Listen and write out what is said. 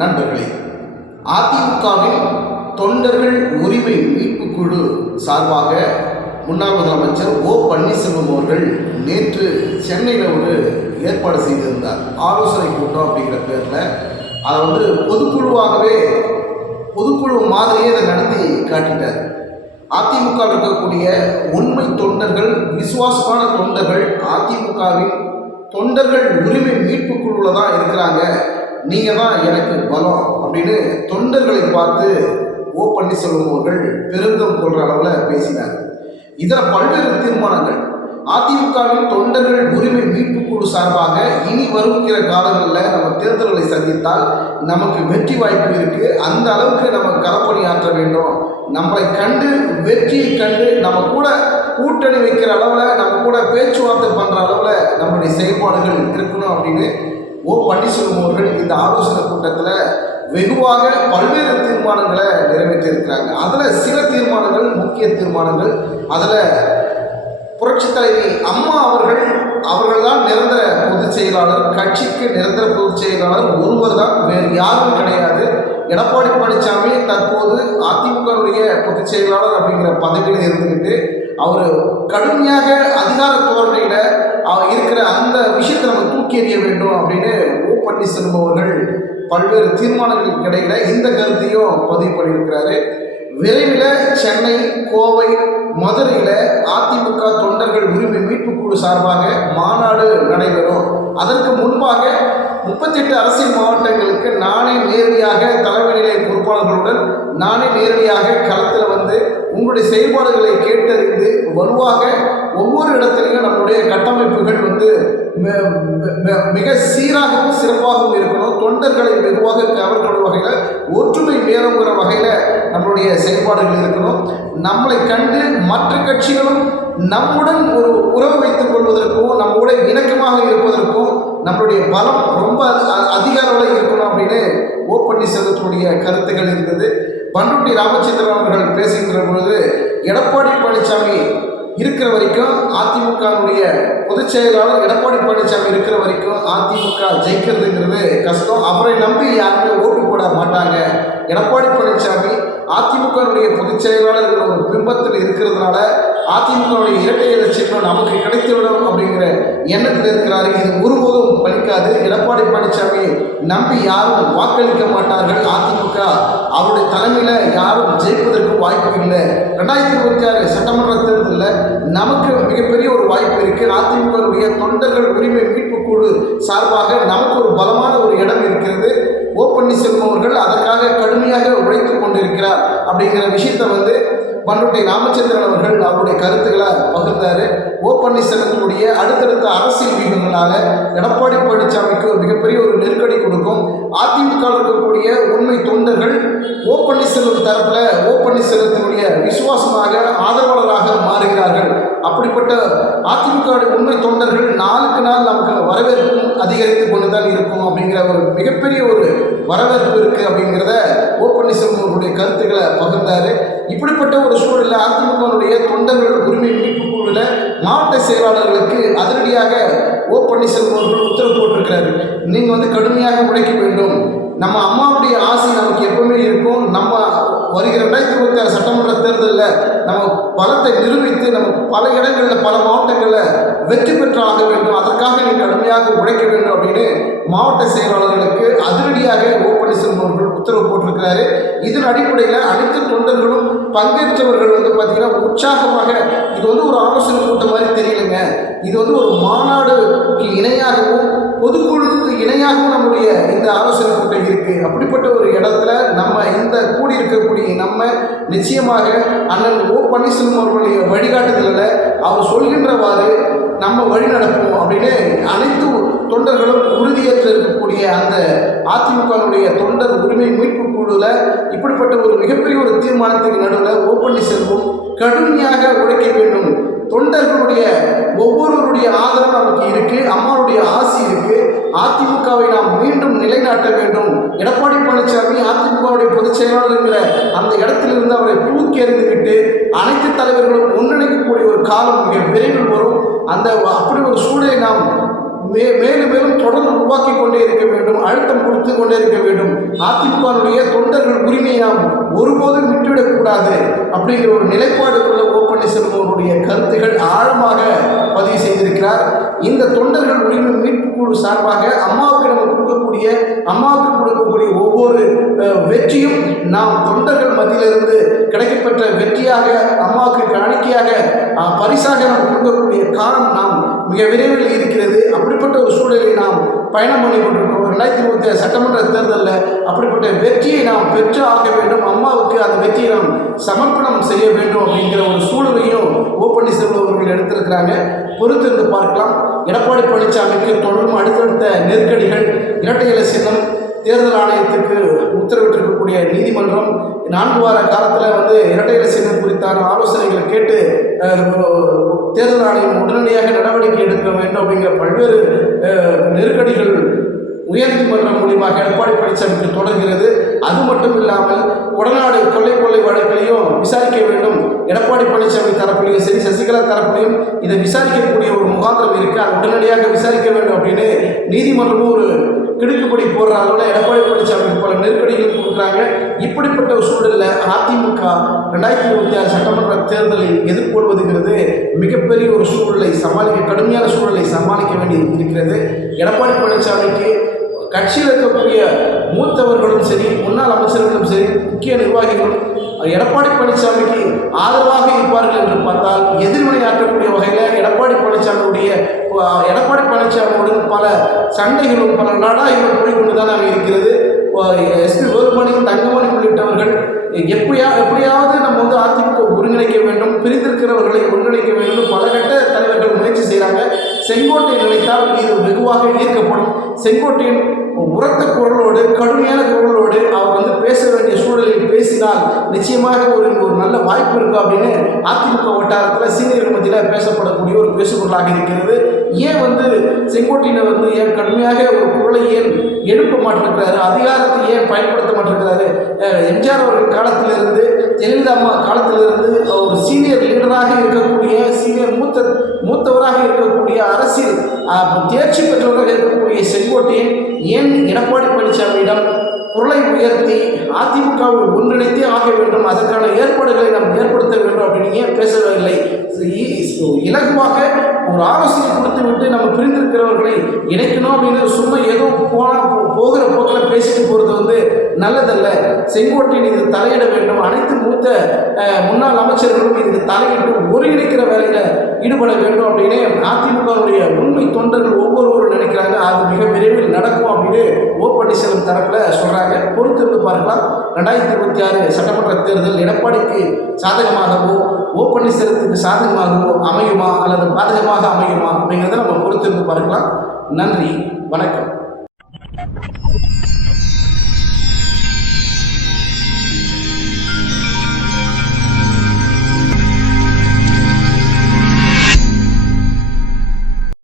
நண்பர்களே, அதிமுகவின் தொண்டர்கள் உரிமை மீட்பு குழு சார்பாக முன்னாள் முதலமைச்சர் ஓ பன்னீர்செல்வம் அவர்கள் நேற்று சென்னையில் ஒரு ஏற்பாடு செய்திருந்தார். ஆலோசனை கூட்டம் அப்படிங்கிற பேரில் அதை பொதுக்குழு மாதிரியே இதை நடத்தி காட்டிட்டார். அதிமுக இருக்கக்கூடிய உண்மை தொண்டர்கள், விசுவாசமான தொண்டர்கள் அதிமுகவின் தொண்டர்கள் உரிமை மீட்பு குழுவில் தான் இருக்கிறாங்க, நீங்கள் தான் எனக்கு பலம் அப்படின்னு தொண்டர்களை பார்த்து ஓ பன்னீர்செல்வம் அவர்கள் பெருந்தம் கொள்கிற அளவில் பேசினார். இதில் பல்வேறு தீர்மானங்கள் அதிமுகவின் தொண்டர்கள் உரிமை மீட்பு குழு சார்பாக இனி வருகிற காலங்களில் நம்ம தேர்தல்களை சந்தித்தால் நமக்கு வெற்றி வாய்ப்பு இருக்குது. அந்த அளவுக்கு நம்ம களப்பணியாற்ற வேண்டும். நம்மளை கண்டு வெற்றியை கண்டு நம்ம கூட கூட்டணி வைக்கிற அளவில், நம்ம கூட பேச்சுவார்த்தை பண்ணுற அளவில் நம்மளுடைய செயல்பாடுகள் இருக்கணும் அப்படின்னு ஓ பன்னீர்செல்வம் அவர்கள் இந்த ஆலோசனை கூட்டத்தில் வெகுவாக பல்வேறு தீர்மானங்களை நிறைவேற்றியிருக்கிறாங்க. அதில் சில தீர்மானங்கள் முக்கிய தீர்மானங்கள். அதில் புரட்சித் தலைவி அம்மா அவர்கள் தான் நிரந்தர பொதுச் செயலாளர். கட்சிக்கு நிரந்தர பொதுச் செயலாளர் ஒருவர் தான், வேறு யாரும் கிடையாது. எடப்பாடி பழனிசாமி தற்போது அதிமுகவுடைய பொதுச் செயலாளர் அப்படிங்கிற பதவியில் இருந்துக்கிட்டு அவர் கடுமையாக அதிகார தோரணையில் இருக்கிற அந்த விஷயத்தை நம்ம தூக்கி எறிய வேண்டும் அப்படின்னு ஓ பன்னீர்செல்வம் அவர்கள் பல்வேறு தீர்மானங்களுக்கு இடையில இந்த கருத்தையும் பதிவு பண்ணியிருக்கிறாரு. விரைவில் சென்னை, கோவை, மதுரையில் அதிமுக தொண்டர்கள் உரிமை மீட்பு குழு சார்பாக மாநாடு நடைபெறும். அதற்கு முன்பாக 38 அரசியல் மாவட்டங்களுக்கு நானே நேரடியாக தலைமை நிலைய பொறுப்பாளர்களுடன் நானே நேரடியாக களத்தில் வந்து உங்களுடைய செயல்பாடுகளை கேட்டறிந்து வலுவாக ஒவ்வொரு இடத்துலையும் நம்முடைய கட்டமைப்புகள் வந்து மிக சீராகவும் சிறப்பாகவும் இருக்கணும். தொண்டர்களை வெகுவாக கவர்கிற வகையில், ஒற்றுமை மேலுங்கிற வகையில் நம்மளுடைய செயல்பாடுகள் இருக்கணும். நம்மளை கண்டு மற்ற கட்சிகளும் நம்முடன் ஒரு உறவு வைத்துக் கொள்வதற்கும், நம்முடைய இணக்கமாக இருப்பதற்கும் நம்மளுடைய பலம் ரொம்ப அதிக அளவில் இருக்கணும் அப்படின்னு ஓ பன்னீர்செல்வத்துடைய கருத்துக்கள் இருந்தது. பண்ருட்டி ராமச்சந்திரன் அவர்கள் பேசுகின்ற பொழுது, எடப்பாடி பழனிசாமி இருக்கிற வரைக்கும் அதிமுகவுடைய பொதுச் செயலாளர் எடப்பாடி பழனிசாமி இருக்கிற வரைக்கும் அதிமுக ஜெயிக்கிறதுங்கிறது கஷ்டம். அவரை நம்பி யாருமே ஓட்டு போட மாட்டாங்க. எடப்பாடி பழனிசாமி அதிமுகவுடைய பொதுச் செயலாளர் ஒரு பிம்பத்தில் இருக்கிறதுனால அதிமுகவுடைய இரட்டை இலை சின்னம் நமக்கு கிடைத்துவிடும் அப்படிங்கிற எண்ணத்தில் இருக்கிறாரு. இது ஒருபோதும் பலிக்காது. எடப்பாடி பழனிசாமி நம்பி யாரும் வாக்களிக்க மாட்டார்கள். அதிமுக அவருடைய தலைமையில் யாரும் ஜெயிப்பதற்கு வாய்ப்பு இல்லை. 2026 சட்டமன்ற தேர்தலில் நமக்கு மிகப்பெரிய ஒரு வாய்ப்பு இருக்குது. அதிமுகவுடைய தொண்டர்கள் உரிமை மீட்பு குழு சார்பாக நமக்கு ஒரு பலமான ஒரு இடம் இருக்கிறது. ஓ பன்னீர்செல்வம் அவர்கள் அதற்காக கடுமையாக உழைத்துக் கொண்டிருக்கிறார் அப்படிங்கிற விஷயத்தை வந்து பண்ருட்டி ராமச்சந்திரன் அவர்கள் அவருடைய கருத்துக்களை பகிர்ந்தார். ஓ பன்னீர்செல்வத்தினுடைய அடுத்தடுத்த அரசியல் வியூகங்களால் எடப்பாடி பழனிசாமிக்கு ஒரு மிகப்பெரிய ஒரு நெருக்கடி கொடுக்கும். அதிமுக இருக்கக்கூடிய உண்மை தொண்டர்கள் ஓ பன்னீர்செல்வம் தரப்பில் ஓ பன்னீர்செல்வத்தினுடைய விசுவாசமாக ஆதரவாளராக மாறுகிறார்கள். அப்படிப்பட்ட அதிமுக உண்மை தொண்டர்கள் நாளுக்கு நாள் நமக்கு வரவேற்பும் அதிகரித்து கொண்டு தான் இருக்கும் அப்படிங்கிற ஒரு மிகப்பெரிய ஒரு வரவேற்பு இருக்குது அப்படிங்கிறத ஓ பன்னீர்செல்வம் அவர்களுடைய கருத்துக்களை பகிர்ந்தார். இப்படிப்பட்ட ஒரு சூழலில் அதிமுகவுடைய தொண்டர்கள் உரிமை மீட்பு குழுவில் மாவட்ட செயலாளர்களுக்கு அதிரடியாக ஓ பன்னீர்செல்வம் அவர்கள் உத்தரவு போட்டிருக்கிறாரு. நீங்கள் வந்து கடுமையாக உழைக்க வேண்டும். நம்ம அம்மாவுடைய ஆசை நமக்கு எப்பவுமே இருக்கும். நம்ம வருகிற 2026 சட்டமன்ற தேர்தலில் நம்ம பலத்தை நிரூபித்து நம்ம பல இடங்களில் பல மாவட்டங்களில் வெற்றி பெற்று ஆக வேண்டும். அதற்காக நீங்கள் கடுமையாக உழைக்க வேண்டும் அப்படின்னு மாவட்ட செயலாளர்களுக்கு அதிரடியாக ஓ பன்னீர்செல்வம் அவர்கள் உத்தரவு போட்டிருக்கிறாரு. இதன் அடிப்படையில் அனைத்து தொண்டர்களும் பங்கேற்றவர்கள் வந்து பார்த்திங்கன்னா உற்சாகமாக, இது வந்து ஒரு ஆலோசனை கூட்டம் மாதிரி தெரியலைங்க, இது வந்து ஒரு மாநாடுக்கு இணையாகவும் பொதுக்குழுக்கு இணையாகவும் நம்முடைய இந்த ஆலோசனை கூட்டம் இருக்குது. அப்படிப்பட்ட ஒரு இடத்துல நம்ம இந்த கூடியிருக்கக்கூடிய நம்ம நிச்சயமாக அண்ணன் ஓ பன்னீர்செல்வம் அவர்களுடைய வழிகாட்டுதலில் அவர் சொல்கின்றவாறு நம்ம வழி நடப்போம் அப்படின்னு அனைத்து தொண்டர்களும் உறுதியேற்று இருக்கக்கூடிய அந்த அதிமுகவுடைய தொண்டர் உரிமை மீட்பு குழுவில் இப்படிப்பட்ட ஒரு மிகப்பெரிய ஒரு தீர்மானத்துக்கு நடுவில் ஓ பன்னீர்செல்வம் கடுமையாக உழைக்க வேண்டும். தொண்டர்களுடைய ஒவ்வொருவருடைய ஆதரவு நமக்கு இருக்குது. அம்மாவுடைய ஆசி இருக்குது. அதிமுகவை நாம் மீண்டும் நிலைநாட்ட வேண்டும். எடப்பாடி பழனிசாமி அதிமுகவுடைய பொதுச் செயலாளர் அந்த இடத்திலிருந்து அவரை தூக்கி எறிந்துவிட்டு அனைத்து தலைவர்களும் ஒன்றிணைக்கக்கூடிய ஒரு காலம் மிக விரைவில் வரும். அப்படி ஒரு சூழலை நாம் மேலும் மேலும் தொடர்ந்து உருவாக்கி கொண்டே இருக்க வேண்டும், அழுத்தம் கொடுத்து கொண்டே இருக்க வேண்டும். அதிமுகவுடைய தொண்டர்கள் உரிமையை நாம் ஒருபோதும் விட்டுவிடக்கூடாது அப்படிங்கிற ஒரு நிலைப்பாடுக்குள்ள ஓ பன்னீர்செல்வம் அவருடைய கருத்துகள் ஆழமாக பதிவு செய்திருக்கிறார். இந்த தொண்டர்கள் உரிமை மீட்பு குழு சார்பாக அம்மாவுக்கு கொடுக்கக்கூடிய ஒவ்வொரு வெற்றியும் நாம் தொண்டர்கள் மத்தியிலிருந்து கிடைக்கப்பெற்ற வெற்றியாக, அம்மாவுக்கு காணிக்கையாக, பரிசாக நாம் கொடுக்கக்கூடிய காலம் நாம் மிக விரைவில் இருக்கிறது. அப்படிப்பட்ட ஒரு சூழலை நாம் பயணம் பண்ணி கொண்டிருக்கிறோம். 2026 சட்டமன்ற தேர்தலில் அப்படிப்பட்ட வெற்றியை நாம் பெற்று ஆக வேண்டும். அம்மாவுக்கு அந்த வெற்றியை நாம் சமர்ப்பணம் செய்ய வேண்டும் அப்படிங்கிற ஒரு சூழலையும் ஓ பன்னீர்செல்வம் அவர்கள் எடுத்திருக்கிறாங்க. பொறுத்திருந்து பார்க்கலாம். எடப்பாடி பழனிசாமிக்கு தொடரும் அடுத்தடுத்த நெருக்கடிகள், இரட்டை இலை சின்னம், தேர்தல் ஆணையத்துக்கு உத்தரவிட்டிருக்கக்கூடிய நீதிமன்றம் 4 வார காலத்தில் இரட்டை இலை சின்னம் குறித்தான ஆலோசனைகளை கேட்டு தேர்தல் ஆணையம் உடனடியாக நடவடிக்கை எடுக்க வேண்டும் அப்படிங்கிற பல்வேறு நெருக்கடிகள் உயர்நீதிமன்றம் மூலியமாக எடப்பாடி பழனிசாமிக்கு தொடர்கிறது. அது மட்டும் இல்லாமல் கொடநாடு கொள்ளை வழக்கிலையும் விசாரிக்க வேண்டும். எடப்பாடி பழனிசாமி தரப்பிலையும் சரி, சசிகலா தரப்பிலையும் இதை விசாரிக்கக்கூடிய ஒரு முகாந்திரம் இருக்குது. அது உடனடியாக விசாரிக்க வேண்டும் அப்படின்னு நீதிமன்றமும் ஒரு கிடுக்குப்படி போடுற அளவில் எடப்பாடி பழனிசாமிக்கு பல நெருக்கடிகள் கொடுக்குறாங்க. இப்படிப்பட்ட ஒரு சூழலில் அதிமுக 2026 சட்டமன்ற தேர்தலில் எதிர்கொள்வதுங்கிறது மிகப்பெரிய ஒரு சூழலை கடுமையான சூழலை சமாளிக்க வேண்டி இருக்கிறது. எடப்பாடி பழனிசாமிக்கு கட்சியில் இருக்கக்கூடிய மூத்தவர்களும் சரி, முன்னாள் அமைச்சர்களும் சரி, முக்கிய நிர்வாகிகளும் எடப்பாடி பழனிசாமிக்கு ஆதரவாக இருப்பார்கள் என்று பார்த்தால் எதிர்வினையாற்றக்கூடிய வகையில் எடப்பாடி பழனிசாமியுடன் பல சண்டைகளும் பல நாடாகளும் போய்கொண்டு தான் இருக்கிறது. எஸ்பி வேலுமணி, தங்கமணி உள்ளிட்டவர்கள் எப்படியாவது நம்ம அதிமுக ஒருங்கிணைக்க வேண்டும், பிரிந்திருக்கிறவர்களை ஒருங்கிணைக்க வேண்டும், பல கட்ட தலைவர்கள் முயற்சி செய்கிறாங்க. செங்கோட்டையை நினைத்தால் இது வெகுவாக ஈர்க்கப்படும். செங்கோட்டையின் உரத்த குரலோடு, கடுமையான குரலோடு அவர் பேச வேண்டிய சூழலில் பேசினால் நிச்சயமாக ஒரு நல்ல வாய்ப்பு இருக்கும் அப்படின்னு அதிமுக வட்டாரத்தில் சீனியர்கள் மத்தியில் பேசப்படக்கூடிய ஒரு பேசுபொருளாக இருக்கிறது. ஏன் செங்கோட்டையினை ஏன் கடுமையாக ஒரு குரலை ஏன் எழுப்ப மாட்டிருக்கிறாரு, அதிகாரத்தை ஏன் பயன்படுத்த மாட்டிருக்கிறாரு? எம்ஜிஆர் அவர்கள் காலத்திலிருந்து, ஜெயலலிதா அம்மா காலத்திலிருந்து ஒரு சீனியர் லீடராக இருக்கக்கூடிய, மூத்தவராக இருக்கக்கூடிய, அரசியல் தேர்ச்சி பெற்றவராக இருக்கக்கூடிய செங்கோட்டையன் ஏன் எடப்பாடி பழனிசாமியிடம் குரலை உயர்த்தி அதிமுகவை ஒன்றிணைத்தே ஆக வேண்டும், அதற்கான ஏற்பாடுகளை நாம் ஏற்படுத்த வேண்டும் அப்படின்னு ஏன் பேசவில்லை? இலகுவாக ஒரு ஆலோசனை கொடுத்துவிட்டு நம்ம பிரிந்திருக்கிறவர்களை இணைக்கணும் அப்படின்னு சும்மா ஏதோ போகிற போக்கில் பேசிட்டு போகிறது நல்லதல்ல. செங்கோட்டையின் இது தலையிட வேண்டும். அனைத்து மூத்த முன்னாள் அமைச்சர்களும் இதுக்கு தலையிட்டு ஒருங்கிணைக்கிற வேலையில் ஈடுபட வேண்டும் அப்படின்னு அதிமுகவுடைய உண்மை தொண்டர்கள் ஒவ்வொருவரும் நினைக்கிறாங்க. அது மிக விரைவில் நடக்கும் அப்படின்னு ஓ பன்னீர்செல்வம் தரப்பில் சொல்கிறாங்க. பொறுத்திருந்து பார்க்கலாம். 2026 சட்டமன்ற தேர்தல் எடப்பாடிக்கு சாதகமாகவோ ஓ பன்னீர்செல்வத்துக்கு சாதகமாகவோ அமையுமா அல்லது பாதகமாக அமையுமா அப்படிங்கிறத நம்ம பொறுத்திருந்து பார்க்கலாம். நன்றி, வணக்கம்.